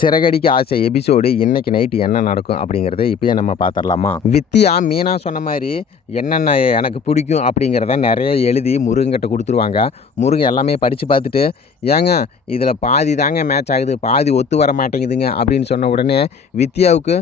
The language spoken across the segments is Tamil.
சிறகடிக்க ஆசை எபிசோடு இன்னைக்கு நைட்டு என்ன நடக்கும் அப்படிங்கிறத இப்போயே நம்ம பார்த்துடலாமா? வித்தியா மீனா சொன்ன மாதிரி என்னென்ன எனக்கு பிடிக்கும் அப்படிங்கிறத நிறைய எழுதி முருகன்கிட்ட கொடுத்துருவாங்க. முருகன் எல்லாமே படித்து பார்த்துட்டு, ஏங்க இதில் பாதி தாங்க மேட்ச் ஆகுது, பாதி ஒத்து வர மாட்டேங்குதுங்க அப்படின்னு சொன்ன உடனே வித்தியாவுக்கு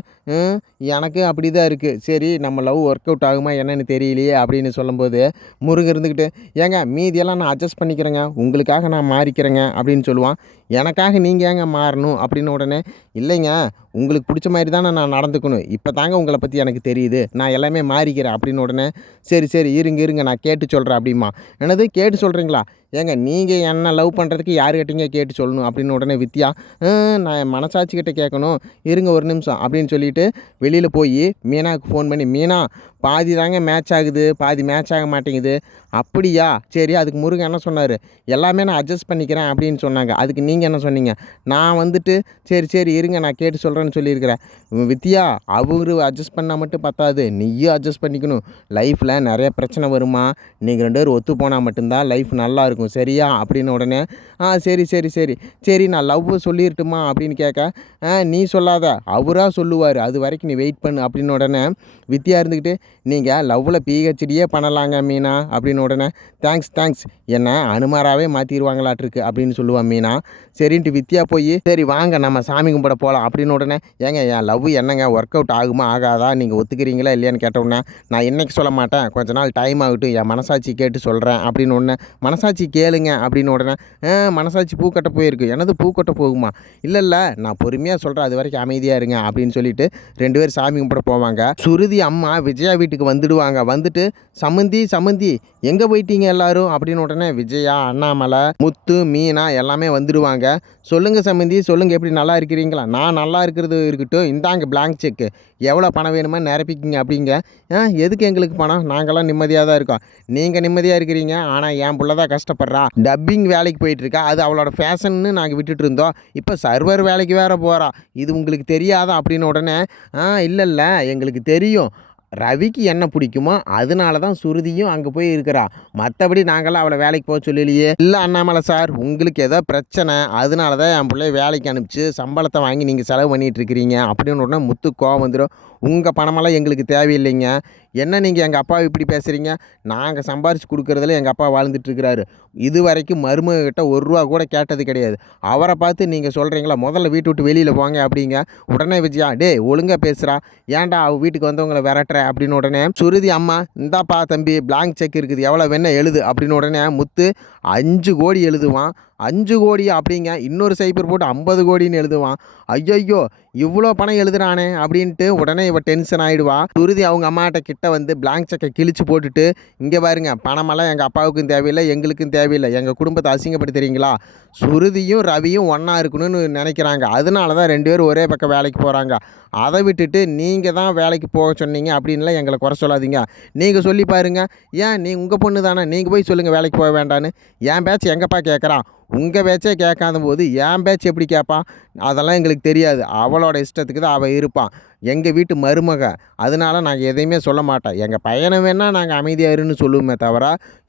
எனக்கு அப்படி தான் இருக்குது, சரி நம்ம லவ் ஒர்க் அவுட் ஆகுமா என்னன்னு தெரியலையே அப்படின்னு சொல்லும்போது முருகன் இருந்துக்கிட்டு, ஏங்க மீதியெல்லாம் நான் அட்ஜஸ்ட் பண்ணிக்கிறேங்க, உங்களுக்காக நான் மாறிக்கிறேங்க அப்படின்னு சொல்லுவான். எனக்காக நீங்கள் ஏங்க மாறணும் அப்படின்னு உடனே, இல்லைங்க உங்களுக்கு பிடிச்ச மாதிரி தானே நான் நடந்துக்கணும், இப்போ தாங்க உங்களை பற்றி எனக்கு தெரியுது, நான் எல்லாமே மாறிக்கிறேன் அப்படின்னு உடனே, சரி சரி இருங்க நான் கேட்டு சொல்கிறேன் அப்படிமா. என்னது கேட்டு சொல்கிறீங்களா? ஏங்க நீங்கள் என்ன லவ் பண்ணுறதுக்கு யாருக்கிட்டீங்க கேட்டு சொல்லணும் அப்படின்னு உடனே வித்தியா, நான் மனசாட்சிக்கிட்ட கேட்கணும், இருங்க ஒரு நிமிஷம் அப்படின்னு சொல்லிட்டு வெளியில் போய் மீனாவுக்கு ஃபோன் பண்ணி, மீனா பாதி தாங்க மேட்ச் ஆகுது, பாதி மேட்ச் ஆக மாட்டேங்குது. அப்படியா சரி, அதுக்கு முருகன் என்ன சொன்னார், எல்லாமே நான் அட்ஜஸ்ட் பண்ணிக்கிறேன் அப்படின்னு சொன்னாங்க. அதுக்கு நீங்கள் என்ன சொன்னீங்க? நான் வந்துட்டு சரி சரி இருங்க நான் கேட்டு சொல்கிறேன்னு சொல்லியிருக்கிறேன். வித்தியா அவரு அட்ஜஸ்ட் பண்ணால் மட்டும் பத்தாது, நீயும் அட்ஜஸ்ட் பண்ணிக்கணும். லைஃப்பில் நிறைய பிரச்சனை வருமா, நீங்கள் 2 பேரும் ஒத்து போனால் மட்டும்தான் லைஃப் நல்லாயிருக்கும் சரியா அப்படின்னு உடனே, சரி சரி சரி சரி நான் லவ் சொல்லிடட்டுமா அப்படின்னு கேட்க, நீ சொல்லாத அவராக சொல்லுவார், அது வரைக்கும் நீ வெயிட் பண்ணு அப்படின்னு உடனே வித்தியா இருந்துக்கிட்டு, நீங்கள் லவ்வில் பிஹெச்டியே பண்ணலாங்க மீனா அப்படின்னு உடனே, தேங்க்ஸ் என்ன அனுமாராகவே மாற்றிடுவாங்களாட்டிருக்கு அப்படின்னு சொல்லுவான் மீனா. சரின்ட்டு வித்தியா போய், சரி வாங்க நம்ம சாமி கும்பிட போகலாம் அப்படின்னு உடனே, ஏங்க என் லவ் என்னங்க ஒர்க் அவுட் ஆகுமா ஆகாதா, நீங்கள் ஒத்துக்கிறீங்களா இல்லையான்னு கேட்டவுடனே, நான் இன்றைக்கி சொல்ல மாட்டேன், கொஞ்ச நாள் டைம் ஆகட்டும், என் மனசாட்சி கேட்டு சொல்கிறேன் அப்படின்னு உடனே, மனசாட்சி கேளுங்க அப்படின்னு உடனே, மனசாட்சி பூக்கட்ட போயிருக்கு, எனது பூக்கட்ட போகுமா, இல்லை நான் பொறுமையாக சொல்கிறேன், அது வரைக்கும் அமைதியாக இருங்க அப்படின்னு சொல்லிட்டு 2 பேர் சாமி கும்பிட போவாங்க. சுருதி அம்மா விஜயா வீட்டுக்கு வந்துடுவாங்க. வந்துட்டு, சம்மந்தி எங்கே போயிட்டீங்க எல்லாரும் அப்படின்னு உடனே விஜயா, அண்ணாமலை, முத்து, மீனா எல்லாமே வந்துடுவாங்க. சொல்லுங்கள் சம்மந்தி சொல்லுங்கள், எப்படி நல்லா இருக்கிறீங்களா? நான் நல்லா இருக்கிறது இருக்கட்டும், இந்தாங்க பிளாங்க் செக்கு, எவ்வளோ பணம் வேணுமோ நிரப்பிக்கிங்க அப்படிங்க. எதுக்கு எங்களுக்கு பணம், நாங்கள்லாம் நிம்மதியாக தான் இருக்கோம். நீங்கள் நிம்மதியாக இருக்கிறீங்க, ஆனால் என் பிள்ளை தான் கஷ்டப்படுறா, டப்பிங் வேலைக்கு போயிட்டுருக்கா, அது அவளோட ஃபேஷன்னு நாங்கள் விட்டுட்டு இருந்தோம், இப்போ சர்வர் வேலைக்கு வேறு போகிறா, இது உங்களுக்கு தெரியாதா அப்படின்னு உடனே, இல்லை எங்களுக்கு தெரியும், ரவிக்கு என்ன பிடிக்குமோ அதனால தான் சுருதியும் அங்கே போய் இருக்கிறா, மற்றபடி நாங்களாம் அவளை வேலைக்கு போக சொல்லலையே. இல்லை அண்ணாமலை சார், உங்களுக்கு ஏதோ பிரச்சனை, அதனால தான் என் பிள்ளைய வேலைக்கு அனுப்பிச்சு சம்பளத்தை வாங்கி நீங்கள் செலவு பண்ணிகிட்டு இருக்கிறீங்க அப்படின்னு உடனே முத்து கோவம் வந்துடும். உங்கள் பணமெல்லாம் எங்களுக்கு தேவையில்லைங்க, என்ன நீங்கள் எங்கள் அப்பாவை இப்படி பேசுகிறீங்க, நாங்கள் சம்பாரித்து கொடுக்குறதுல எங்கள் அப்பா வாழ்ந்துட்டுருக்கிறாரு, இது வரைக்கும் மருமகிட்ட ₹1 கூட கேட்டது கிடையாது, அவரை பார்த்து நீங்கள் சொல்கிறீங்களா, முதல்ல வீட்டு விட்டு வெளியில் போங்க அப்படிங்க. உடனே விஜயா, ஒழுங்காக பேசுகிறா, ஏன்டா அவள் வீட்டுக்கு வந்தவங்களை விரட்டுற அப்படின்னு உடனே சுருதி அம்மா, இந்தாப்பா தம்பி பிளாங்க் செக் இருக்குது, எவ்வளோ வேணா எழுது அப்படின்னு உடனே முத்து 5 கோடி எழுதுவான். 5 கோடி அப்படிங்க, இன்னொரு சைபர் போட்டு 50 கோடின்னு எழுதுவான். ஐயோ இவ்வளோ பணம் எழுதுறானே அப்படின்ட்டு உடனே இவ டென்ஷன் ஆகிடுவா. சுருதி அவங்க அம்மாட்ட கிட்ட வந்து பிளாங்க் செக்கை கிழிச்சு போட்டுட்டு, இங்கே பாருங்க பணமெல்லாம் எங்கள் அப்பாவுக்கும் தேவையில்லை, எங்களுக்கும் தேவையில்லை, எங்கள் குடும்பத்தை அசிங்கப்படுத்துறீங்களா, சுருதியும் ரவியும் ஒன்றா இருக்கணும்னு நினைக்கிறாங்க, அதனால தான் 2 பேரும் ஒரே பக்கம் வேலைக்கு போகிறாங்க, அதை விட்டுட்டு நீங்கள் தான் வேலைக்கு போக சொன்னீங்க அப்படின்லாம் எங்களை குறை சொல்லாதீங்க, நீங்கள் சொல்லி பாருங்கள், ஏன் நீ உங்கள் பொண்ணு தானே, நீங்கள் போய் சொல்லுங்கள் வேலைக்கு போக வேண்டான்னு. என் பேச்சு எங்கப்பா கேட்குறான், உங்கள் பேச்சே கேட்காத போது என் பேச்சு எப்படி கேட்பான், அதெல்லாம் எங்களுக்கு தெரியாது, அவளோட இஷ்டத்துக்கு தான் அவள் இருப்பான், எங்கள் வீட்டு மருமக, அதனால நாங்கள் எதையுமே சொல்ல மாட்டோம், எங்கள் பையனை வேணால் நாங்கள் அமைதியாக இருன்னு சொல்லுவோமே தவிர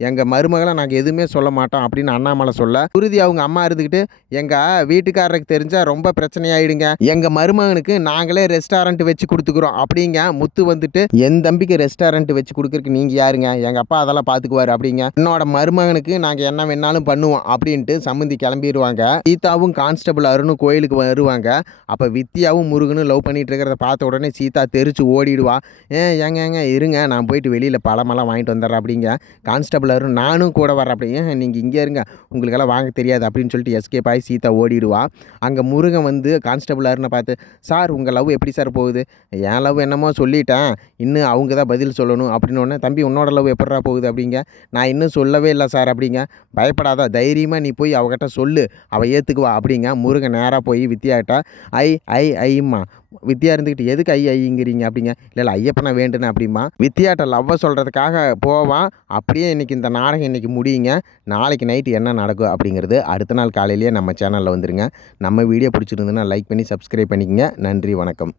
எங்கள் மருமகளை நாங்கள் எதுவுமே சொல்ல மாட்டோம் அப்படின்னு அண்ணாமலை சொல்ல, உறுதி அவங்க அம்மா இருந்துக்கிட்டு, எங்கள் வீட்டுக்காரருக்கு தெரிஞ்சால் ரொம்ப பிரச்சனையாயிடுங்க, எங்கள் மருமகனுக்கு நாங்களே ரெஸ்டாரண்ட் வச்சு கொடுத்துக்குறோம் அப்படிங்க. முத்து வந்துட்டு, என் தம்பிக்கு ரெஸ்டாரண்ட் வச்சு கொடுக்குறக்கு நீங்கள் யாருங்க, எங்கள் அப்பா அதெல்லாம் பார்த்துக்குவார் அப்படிங்க, என்னோட மருமகனுக்கு நாங்கள் என்ன வேணாலும் பண்ணுவோம் அப்படின்ட்டு சம்மந்தி கிளம்பிடுவாங்க. சீதாவும் கான்ஸ்டபிள் அருணும் கோயிலுக்கு வருவாங்க. அப்போ வித்தியாவும் முருகனும் லவ் பண்ணிட்டு இருக்கிறத பார்த்த உடனே சீதா தெரிச்சு ஓடிடுவா. ஏங்க இருங்க நான் போயிட்டு வெளியில் பழமெல்லாம் வாங்கிட்டு வந்துடுறேன் அப்படிங்க. கான்ஸ்டபிள் அருண், நானும் கூட வர்றேன் அப்படிங்க, நீங்கள் இங்கே இருங்க உங்களுக்கெல்லாம் வாங்க தெரியாது அப்படின்னு சொல்லிட்டு எஸ்கேப் ஆகி சீதா ஓடிடுவா. அங்கே முருகன் வந்து கான்ஸ்டபிள் அருணை பார்த்து, சார் உங்கள் லவ் எப்படி சார் போகுது, என் லவ் என்னமோ சொல்லிட்டேன், இன்னும் அவங்க தான் பதில் சொல்லணும் அப்படின்னு உடனே, தம்பி உன்னோட லவ் எப்படா போகுது அப்படிங்க, நான் இன்னும் சொல்லவே இல்லை சார் அப்படிங்க. பயப்படாத தைரியமாக நீ போய் அவகிட்ட சொல்லு, அவள் ஏற்றுக்குவா அப்படிங்க. முருகன் நேராக போய் வித்தியாகிட்ட, ஐம்மா, வித்தியா இருந்துக்கிட்டு, எதுக்கு ஐங்கிறீங்க அப்படிங்க, இல்லை ஐயப்பனை வேண்டுனேன் அப்படிமா. வித்தியாட்ட லவ்வை சொல்கிறதுக்காக போவான். அப்படியே இன்றைக்கி இந்த நாடகம் இன்றைக்கி முடியுங்க. நாளைக்கு நைட்டு என்ன நடக்கும் அப்படிங்கிறது அடுத்த நாள் காலையிலேயே நம்ம சேனலில் வந்துருங்க. நம்ம வீடியோ பிடிச்சிருந்துன்னா லைக் பண்ணி சப்ஸ்கிரைப் பண்ணிக்கங்க. நன்றி, வணக்கம்.